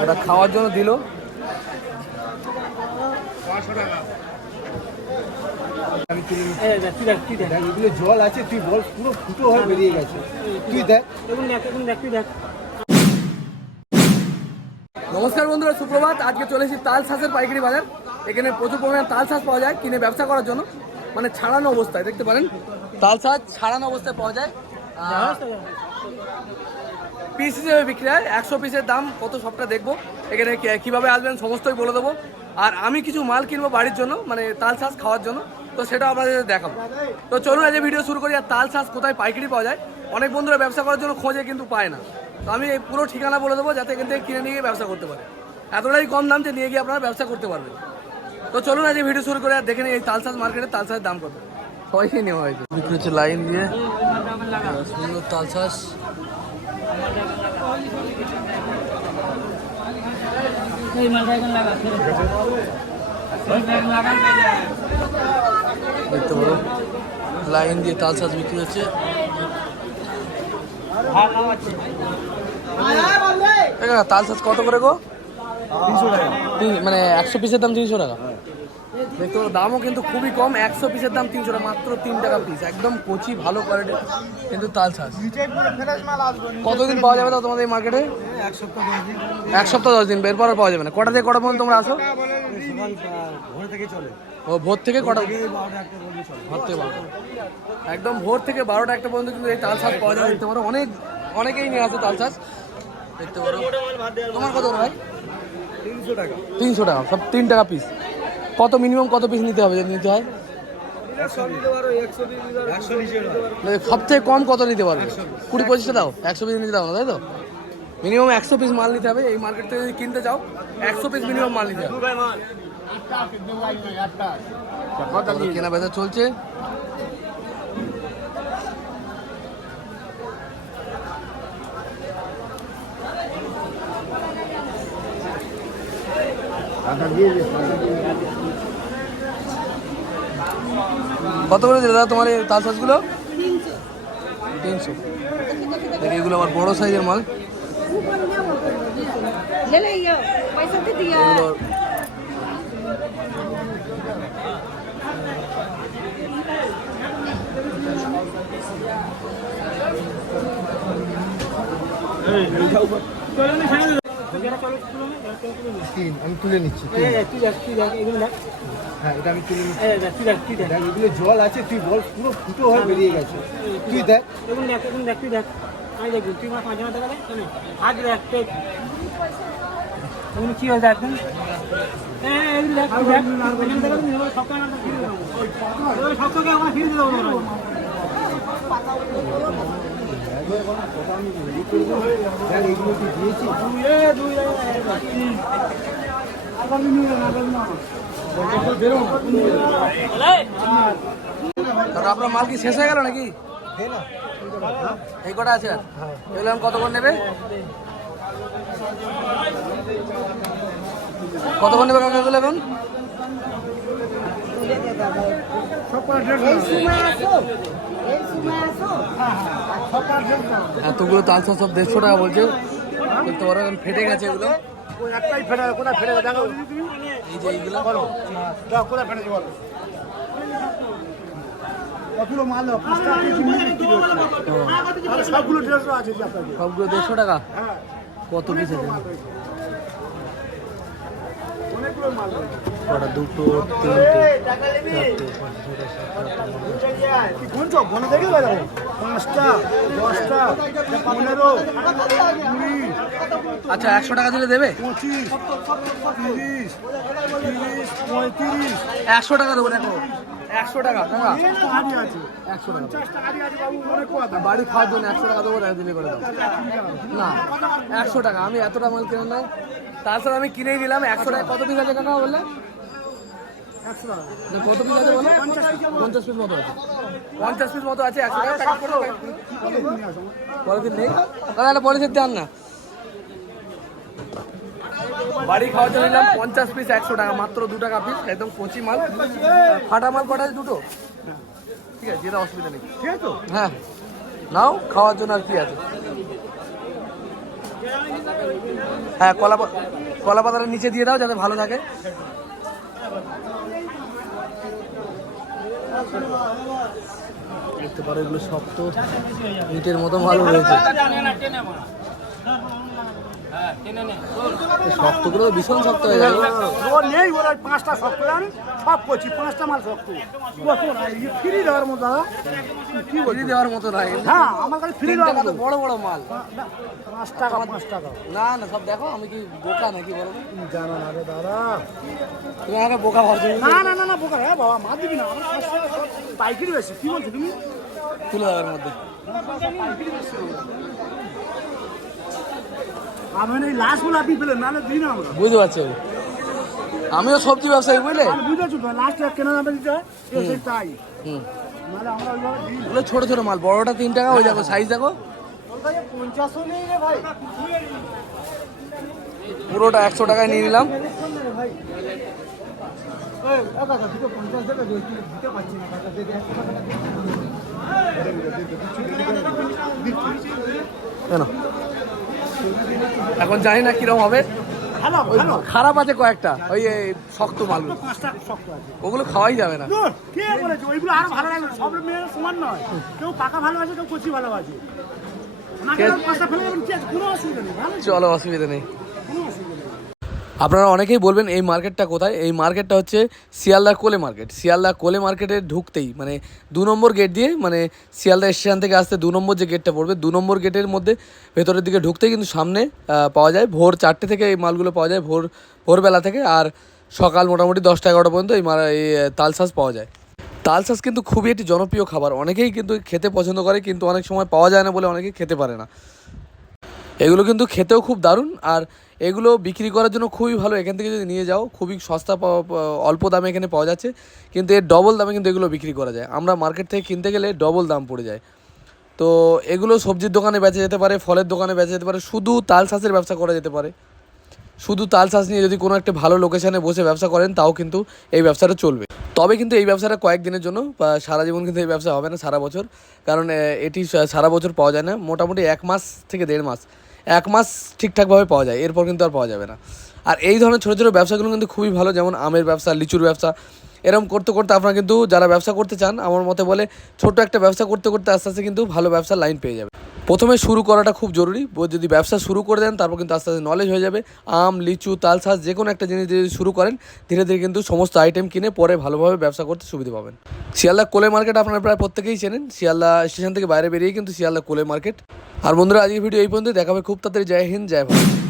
ওটা খাওয়ার জন্য দিল। এগুলো জল আছে তুই বল পুরো ফুটো হয়ে বেরিয়ে গেছে। তুই দেখ। নমস্কার বন্ধুরা সুপ্রভাত। আজকে চলে এসেছি তাল শাঁসের পাইকারি বাজার। এখানে প্রচুর পরিমাণে তাল শাঁস পাওয়া যায় কিনে ব্যবসা করার জন্য। মানে ছাড়ানো অবস্থায় দেখতে পারেন। তাল শাঁস ছাড়ানো অবস্থায় পাওয়া যায়। পিস হিসেবে বিক্রি হয়। একশো পিসের দাম, কত সবটা দেখব। এখানে কীভাবে আসবেন সমস্তই বলে দেবো। আর আমি কিছু মাল কিনবো বাড়ির জন্য মানে তাল শাঁস খাওয়ার জন্য। তো সেটা আপনাদের দেখাবো। তো চলুন আজ ভিডিও শুরু করি, আর তাল শাঁস কোথায় পাইকারি পাওয়া যায়। অনেক বন্ধুরা ব্যবসা করার জন্য খোঁজে কিন্তু পায় না। তো আমি এই পুরো ঠিকানা বলে দেবো, যাতে এখান থেকে কিনে নিয়ে ব্যবসা করতে পারে। এতটাই কম দাম যে নিয়ে গিয়ে আপনারা ব্যবসা করতে পারবেন। তো চলুন আজ ভিডিও শুরু করে, আর দেখে নিই এই তালসাজ মার্কেটে তালসাজের দাম কত। সবাইকে নেওয়া হয়েছে। লাইন দিয়ে। সুন্দর তালসাজ দেখতে পারো। লাইন দিয়ে তালসাজ বিক্রি হচ্ছে। তাল তালসাজ কত করে গো? তিনশো টাকা। তিন- মানে একশো পিসের দাম তিনশো টাকা। দেখতে পারো দামও কিন্তু খুবই কম, একশো পিসের দাম তিনশো মাত্র তিন টাকা পিস একদম কচি, ভালো কোয়ালিটির কিন্তু তাল ছাস কতদিন পাওয়া যাবে তো তোমাদের এই মার্কেটে এক সপ্তাহ, দশ দিন। এরপর আর পাওয়া যাবে না। কটা থেকে কটা পর্যন্ত তোমরা আসো? ও, ভোর থেকে কটা? ভোর থেকে একদম ভোর থেকে বারোটা একটা পর্যন্ত কিন্তু এই তাল ছাস পাওয়া যায় দেখতে পারো, অনেক, অনেকেই নিয়ে আসে তাল ছাস দেখতে পারো। তোমার কত ভাই? তিনশো টাকা। তিনশো টাকা, সব তিন টাকা পিস কত মিনিমাম কত পিস নিতে হবে যদি নিতে হয়? মানে সব কম কত নিতে পারবে? কুড়ি পঁচিশটা দাও, একশো পিস নিতে দাও না, তাই তো? মিনিমাম একশো পিস মাল নিতে হবে, এই মার্কেট থেকে যদি কিনতে চাও, একশো পিস মিনিমাম মাল নিতে হবে। কেনা বেচা চলছে। কত করে দাদা তোমার এই তাল শাঁসগুলো তিনশো দেখি এগুলো আমার বড় সাইজের মাল তিন আমি তুলে নিচ্ছি তিন। হ্যাঁ এটা আমি তুলে নিচ্ছি। দেখ এগুলো জল আছে তুই বল পুরো ফুটো হয়ে বেরিয়ে গেছে। তুই দেখ। কি হয়েছে একদম সবকে আমার ফিরে দেবো। আপনার মাল কি শেষ হয়ে গেল নাকি? এই কটা আছে আর? আমি কত করে নেবে? কত করে নেবে কাকা এখন এই সময় আসো এই সময় আসো এতগুলো তালসা সব দেড়শো টাকা বলছে। পারো ফেটে গেছে এগুলো। একটাই ফেটে গেছে সবগুলো দেড়শো টাকা? হ্যাঁ কত পিস আছে? অনেকগুলো মাল কটা দুটো পাঁচটা দশটা পনেরো কুড়ি আচ্ছা একশো টাকা দিলে দেবে? পঁচিশ তিরিশ তিরিশ পঁয়ত্রিশ। একশো টাকা দেবো দেখো। একশো টাকা একশো টাকা বাড়ি খাওয়ার জন্য একশো টাকা দেবো দিলে করে দাও। না একশো টাকা। আমি এতটা মাল কিনে না তাছাড়া আমি কিনেই নিলাম একশো টাকা কত পিস আছে কাকা বললে? কত পিস আছে বলে পঞ্চাশ পিস মতো আছে। পঞ্চাশ পিস মতো আছে একশো টাকা প্যাকেট করে পলিথিন নেই? দাদা একটা পলিথিন দেন না। বাড়ি খাওয়ার জন্য নিলাম পঞ্চাশ পিস একশো টাকা মাত্র দু টাকা পিস একদম কচি মাল। ফাটা মাল কটা দুটো? ঠিক আছে যেটা অসুবিধা নেই। ঠিক আছে তো। হ্যাঁ নাও খাওয়ার জন্য আর কি আছে? হ্যাঁ কলা কলা পাতাটা নিচে দিয়ে দাও যাতে ভালো থাকে। দেখতে পারো এগুলো শক্ত ইটের মতো ভালো রয়েছে শক্তগুলো ভীষণ শক্ত হয়ে যাবে। ও নেই ওরা পাঁচটা শক্ত জানি সব করছি পাঁচটা মাল শক্ত। ফ্রি দেওয়ার মতো দাদা কি ফ্রি দেওয়ার মতো নাই। হ্যাঁ আমার কাছে ফ্রি দেওয়ার মতো। বড় বড় মাল। পাঁচ টাকা পাঁচ টাকা। না না সব দেখো আমি কি বোকা নাকি বলো? জানো না রে দাদা। তুমি আমাকে বোকা ভাবছ না না না না বোকা হ্যাঁ বাবা মা দিবি না আমার পাঁচশো টাকা সব পাইকারি বেশি কি বলছো তুমি? তুলে দেওয়ার মধ্যে আমি এই লাস্ট বলে আপনি পেলেন নাহলে দিই না আমরা বুঝতে পারছ। আমিও সবজি ব্যবসায়ী বুঝলে? হয়। ছোট ছোট মাল বড়টা তিন টাকা ওই দেখো সাইজ দেখো। পুরোটা একশো টাকায় নিয়ে নিলাম। কেন এখন জানি না কিরম হবে। খারাপ আছে কয়েকটা ওই শক্ত মাল ওগুলো খাওয়াই যাবে না। কে বলেছে? ওইগুলো আরও ভালো লাগবে সব মেয়ের সমান নয়। কেউ পাকা ভালোবাসে কেউ কচি ভালোবাসে। ওনাকে কে- আমি পাঁচটা ফেলে দেবেন কি? আছে কোনো অসুবিধা নেই। ভালো। চলো অসুবিধা নেই। কোনো অসুবিধা নেই। আপনারা অনেকেই বলবেন, এই মার্কেটটা কোথায়? এই মার্কেটটা হচ্ছে শিয়ালদা কোলে মার্কেট। শিয়ালদা কোলে মার্কেটে ঢুকতেই মানে দু নম্বর গেট দিয়ে মানে শিয়ালদা স্টেশন থেকে আসতে দু নম্বর যে গেটটা পড়বে, দু নম্বর গেটের মধ্যে ভেতরের দিকে ঢুকতেই কিন্তু সামনে পাওয়া যায় ভোর চারটে থেকে এই মালগুলো পাওয়া যায়, ভোর, ভোরবেলা থেকে, আর সকাল মোটামুটি দশটা এগারোটা পর্যন্ত এই মারা, এই তালশাঁস পাওয়া যায়। তালশাঁস কিন্তু খুবই একটি জনপ্রিয় খাবার, অনেকেই কিন্তু খেতে পছন্দ করে, কিন্তু অনেক সময় পাওয়া যায় না বলে অনেকেই খেতে পারে না। এগুলো কিন্তু খেতেও খুব দারুণ, আর এগুলো বিক্রি করার জন্য খুবই ভালো। এখান থেকে যদি নিয়ে যাও, খুবই সস্তা পাওয়া- অল্প দামে এখানে পাওয়া যাচ্ছে। কিন্তু এর ডবল দামে কিন্তু এগুলো বিক্রি করা যায়। আমরা মার্কেট থেকে কিনতে গেলে ডবল দাম পড়ে যায়। তো এগুলো সবজির দোকানে বেচা যেতে পারে, ফলের দোকানে বেচা যেতে পারে, শুধু তাল শাঁসের ব্যবসা করা যেতে পারে। শুধু তাল শাঁস নিয়ে যদি কোনো একটা ভালো লোকেশানে বসে ব্যবসা করেন, তাও কিন্তু এই ব্যবসাটা চলবে। তবে কিন্তু এই ব্যবসাটা কয়েকদিনের জন্য, বা সারা জীবন কিন্তু এই ব্যবসা হবে না, সারা বছর। কারণ এটি সারা বছর পাওয়া যায় না। মোটামুটি এক মাস থেকে দেড় মাস। এক মাস ঠিকঠাকভাবে পাওয়া যায়, এরপর কিন্তু আর পাওয়া যাবে না। আর এই ধরনের ছোটো ছোটো ব্যবসাগুলো কিন্তু খুবই ভালো, যেমন আমের ব্যবসা, লিচুর ব্যবসা এরকম করতে করতে আপনারা কিন্তু যারা ব্যবসা করতে চান, আমার মতে বলে ছোট একটা ব্যবসা করতে করতে আস্তে আস্তে কিন্তু ভালো ব্যবসার লাইন পেয়ে যাবে। প্রথমে শুরু করাটা খুব জরুরি। যদি ব্যবসা শুরু করে দেন, তারপর কিন্তু আস্তে আস্তে নলেজ হয়ে যাবে। আম, লিচু, তাল শাঁস যে কোনো একটা জিনিস যদি শুরু করেন, ধীরে ধীরে কিন্তু সমস্ত আইটেম কিনে পরে ভালোভাবে ব্যবসা করতে সুবিধা পাবেন। শিয়ালদা কোলে মার্কেট আপনারা প্রায় প্রত্যেকেই চেনেন। শিয়ালদা স্টেশন থেকে বাইরে বেরিয়ে কিন্তু শিয়ালদা কোলে মার্কেট। আর বন্ধুরা, আজকের ভিডিও এই পর্যন্ত দেখাবে খুব তাড়াতাড়ি। জয় হিন্দ, জয় ভারত।